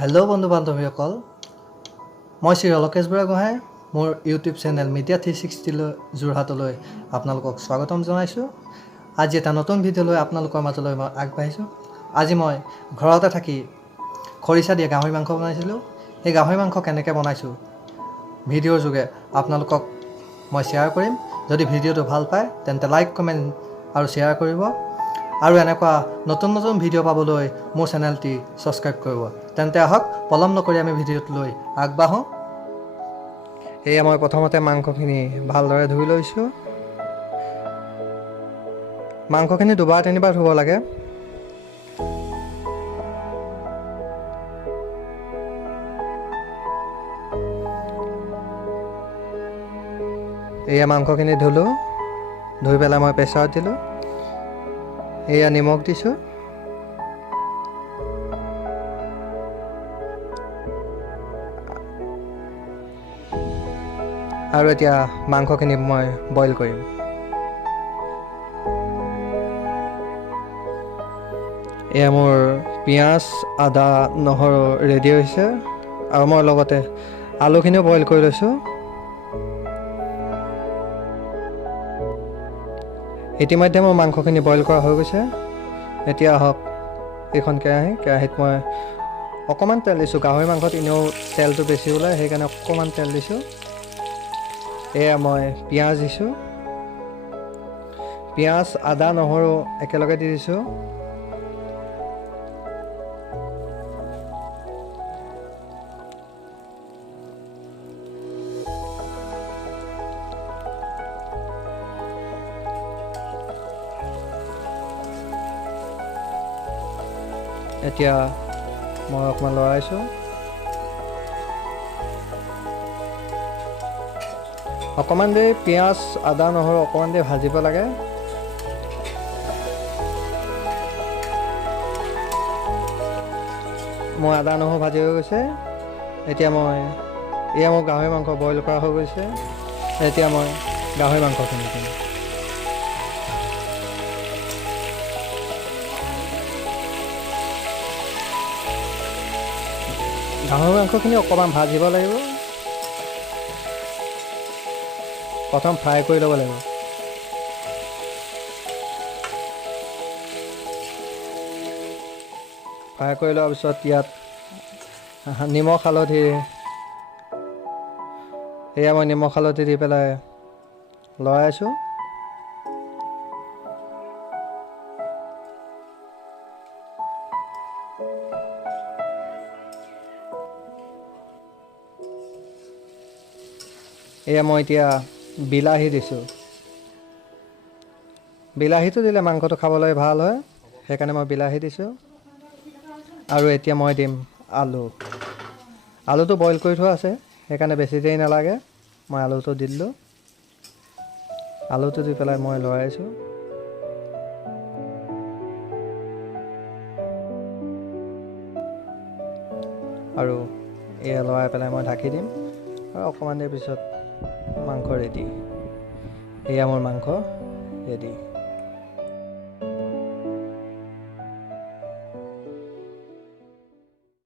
Hello' বন্ধু বান্ধৱীসকল, মই শ্ৰী অলকেশ বুঢ়াগোহাঁই মোৰ ইউটিউব চেনেল মিডিয়া 360 যোৰহাটলৈ আপোনালোকক স্বাগতম জনাইছোঁ। আজি এটা নতুন ভিডিঅ' লৈ আপোনালোকৰ মাজলৈ মই আগবাঢ়িছোঁ। আজি মই ঘৰতে থাকি খৰিচা দিয়ে গাহৰি মাংস বনাইছিলোঁ। সেই গাহৰি মাংস কেনেকৈ বনাইছোঁ ভিডিঅ'ৰ যোগে আপোনালোকক মই শ্বেয়াৰ কৰিম। যদি ভিডিঅ'টো ভাল পায় তেন্তে লাইক, কমেণ্ট আৰু শ্বেয়াৰ কৰিব, আৰু এনেকুৱা নতুন নতুন ভিডিঅ' পাবলৈ মোৰ চেনেলটি ছাবস্ক্ৰাইব কৰিব। তেন্তে আহক পলম নকৰি আমি ভিডিঅ'টোলৈ আগবাঢ়োঁ। এয়া মই প্ৰথমতে মাংসখিনি ভালদৰে ধুই লৈছোঁ। মাংসখিনি দুবাৰ তিনিবাৰ ধুব লাগে। এয়া মাংসখিনি ধুলোঁ, ধুই পেলাই মই প্ৰেছাৰত দিলোঁ। এয়া নিমখ দিছোঁ, আৰু এতিয়া মাংসখিনি মই বইল কৰিম। এয়া মোৰ পিঁয়াজ, আদা, নহৰু ৰেডি হৈছে, আৰু মই লগতে আলুখিনিও বইল কৰি লৈছোঁ। ইতিমধ্যে মোৰ মাংসখিনি বইল কৰা হৈ গৈছে। এতিয়া আহক এইখন কেৰাহীত মই অকণমান তেল দিছোঁ। গাহৰি মাংসত এনেও তেলটো বেছি ওলায়, সেইকাৰণে অকণমান তেল দিছোঁ। এয়া মই পিঁয়াজ দিছোঁ, পিঁয়াজ, আদা, নহৰু একেলগে দি দিছোঁ। এতিয়া মই অকণমান লৰাইছোঁ। অকণমান দেৰি পিঁয়াজ, আদা, নহৰু অকণমান দেৰি ভাজিব লাগে। মই আদা নহৰু ভাজি হৈ গৈছে। এতিয়া মোৰ গাহৰি মাংস বইল কৰা হৈ গৈছে। এতিয়া মই গাহৰি মাংসখিনি দিম। গাহৰি মাংসখিনি অকণমান ভাজিব লাগিব। প্ৰথম ফ্ৰাই কৰি ল'ব লাগিব। ফ্ৰাই কৰি লোৱাৰ পিছত ইয়াত নিমখ হালধি, এয়া মই নিমখ হালধি দি পেলাই লৰাইছোঁ। এয়া মই এতিয়া বিলাহী দিছোঁ। বিলাহীটো দিলে মাংসটো খাবলৈ ভাল হয়, সেইকাৰণে মই বিলাহী দিছোঁ। আৰু এতিয়া মই দিম আলুটো বইল কৰি থোৱা আছে, সেইকাৰণে বেছি দেৰি নালাগে। মই আলুটো দি দিলোঁ। আলুটো দি পেলাই মই লৰাইছোঁ। আৰু এয়া লৰাই পেলাই মই ঢাকি দিম, আৰু অকণমান দেৰি পিছত মাংস ৰেডি। এয়া মোৰ মাংস ৰেডি।